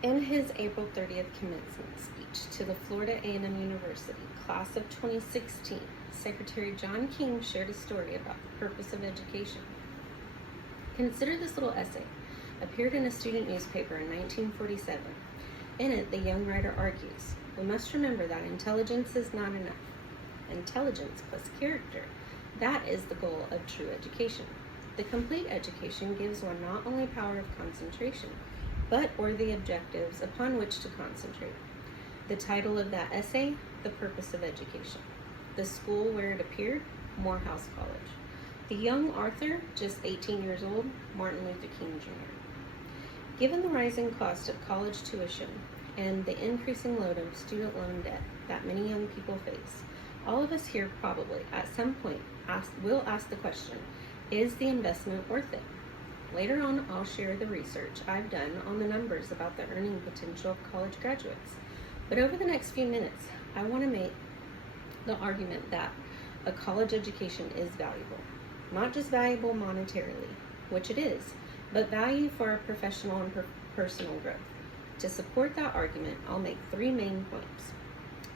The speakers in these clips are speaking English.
In his April 30th commencement speech to the Florida A&M University class of 2016, Secretary John King shared a story about the purpose of education. Consider this little essay. Appeared in a student newspaper in 1947. In it, the young writer argues, we must remember that intelligence is not enough. Intelligence plus character, that is the goal of true education. The complete education gives one not only power of concentration, but worthy objectives upon which to concentrate. The title of that essay, The Purpose of Education. The school where it appeared, Morehouse College. The young author, just 18 years old, Martin Luther King Jr. Given the rising cost of college tuition and the increasing load of student loan debt that many young people face, all of us here probably, at some point, will ask the question, is the investment worth it? Later on, I'll share the research I've done on the numbers about the earning potential of college graduates. But over the next few minutes, I want to make the argument that a college education is valuable. Not just valuable monetarily, which it is, but value for our professional and personal growth. To support that argument, I'll make three main points.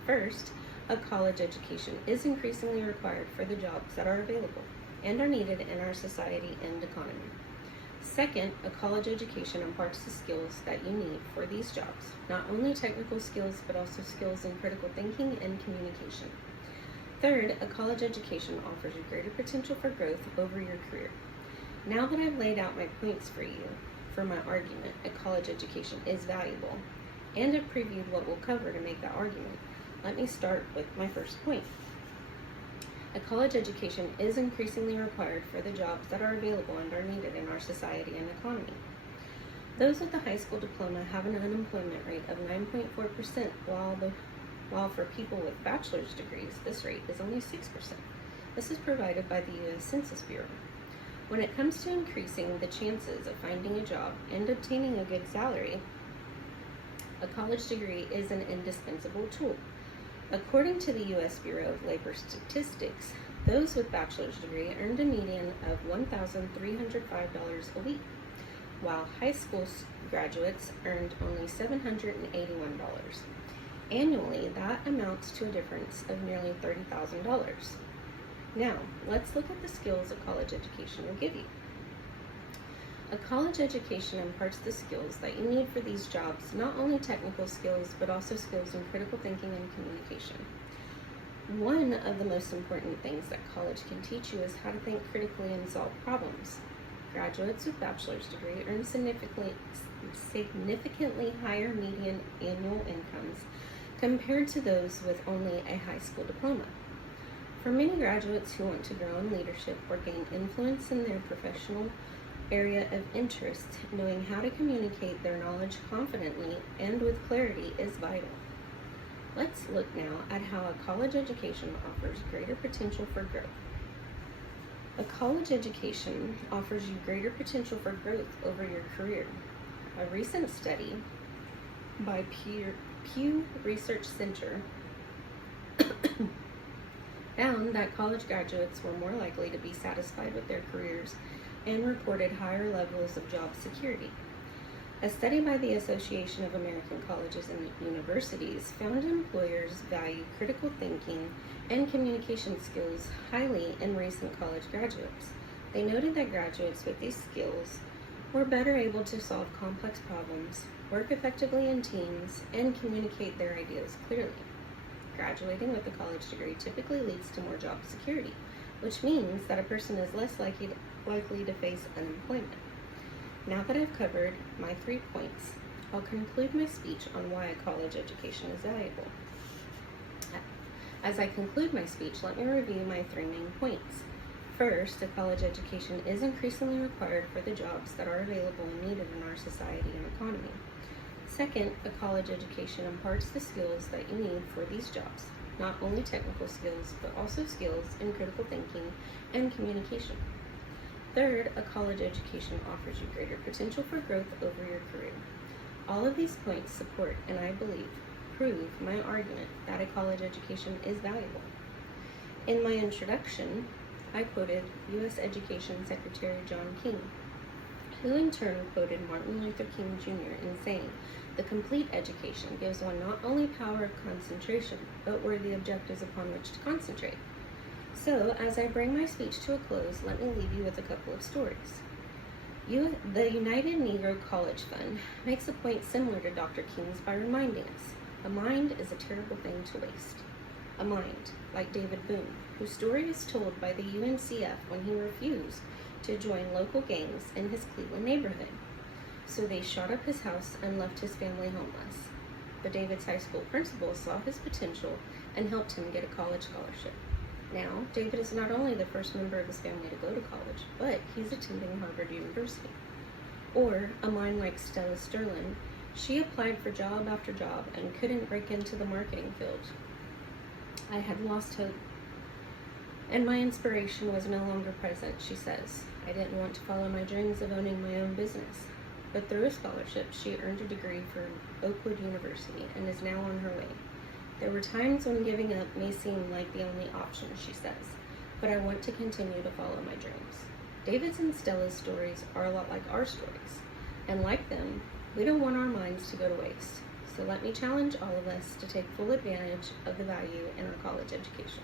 First, a college education is increasingly required for the jobs that are available and are needed in our society and economy. Second, a college education imparts the skills that you need for these jobs, not only technical skills, but also skills in critical thinking and communication. Third, a college education offers you greater potential for growth over your career. Now that I've laid out my points for you, for my argument, a college education is valuable, and have previewed what we'll cover to make that argument, let me start with my first point. A college education is increasingly required for the jobs that are available and are needed in our society and economy. Those with a high school diploma have an unemployment rate of 9.4%, while for people with bachelor's degrees, this rate is only 6%. This is provided by the U.S. Census Bureau. When it comes to increasing the chances of finding a job and obtaining a good salary, a college degree is an indispensable tool. According to the U.S. Bureau of Labor Statistics, those with bachelor's degree earned a median of $1,305 a week, while high school graduates earned only $781. Annually, that amounts to a difference of nearly $30,000. Now, let's look at the skills a college education will give you. A college education imparts the skills that you need for these jobs, not only technical skills, but also skills in critical thinking and communication. One of the most important things that college can teach you is how to think critically and solve problems. Graduates with bachelor's degree earn significantly higher median annual incomes compared to those with only a high school diploma. For many graduates who want to grow in leadership or gain influence in their professional area of interest, knowing how to communicate their knowledge confidently and with clarity is vital. Let's look now at how a college education offers greater potential for growth. A college education offers you greater potential for growth over your career. A recent study by Pew Research Center found that college graduates were more likely to be satisfied with their careers and reported higher levels of job security. A study by the Association of American Colleges and Universities found employers value critical thinking and communication skills highly in recent college graduates. They noted that graduates with these skills were better able to solve complex problems, work effectively in teams, and communicate their ideas clearly. Graduating with a college degree typically leads to more job security, which means that a person is less likely to face unemployment. Now that I've covered my 3 points, I'll conclude my speech on why a college education is valuable. As I conclude my speech, let me review my 3 main points. First, a college education is increasingly required for the jobs that are available and needed in our society and economy. Second, a college education imparts the skills that you need for these jobs, not only technical skills, but also skills in critical thinking and communication. Third, a college education offers you greater potential for growth over your career. All of these points support, and I believe, prove my argument that a college education is valuable. In my introduction, I quoted U.S. Education Secretary John King, who in turn quoted Martin Luther King Jr. in saying, "The complete education gives one not only power of concentration, but worthy objectives upon which to concentrate." So, as I bring my speech to a close, let me leave you with a couple of stories. The United Negro College Fund makes a point similar to Dr. King's by reminding us, a mind is a terrible thing to waste. A mind, like David Boone, whose story is told by the UNCF when he refused to join local gangs in his Cleveland neighborhood. So they shot up his house and left his family homeless. But David's high school principal saw his potential and helped him get a college scholarship. Now, David is not only the first member of his family to go to college, but he's attending Harvard University. Or a mind like Stella Sterling, she applied for job after job and couldn't break into the marketing field. "I had lost hope, and my inspiration was no longer present," she says. "I didn't want to follow my dreams of owning my own business." But through a scholarship, she earned a degree from Oakwood University and is now on her way. "There were times when giving up may seem like the only option," she says, "but I want to continue to follow my dreams." David's and Stella's stories are a lot like our stories, and like them, we don't want our minds to go to waste. So let me challenge all of us to take full advantage of the value in our college education.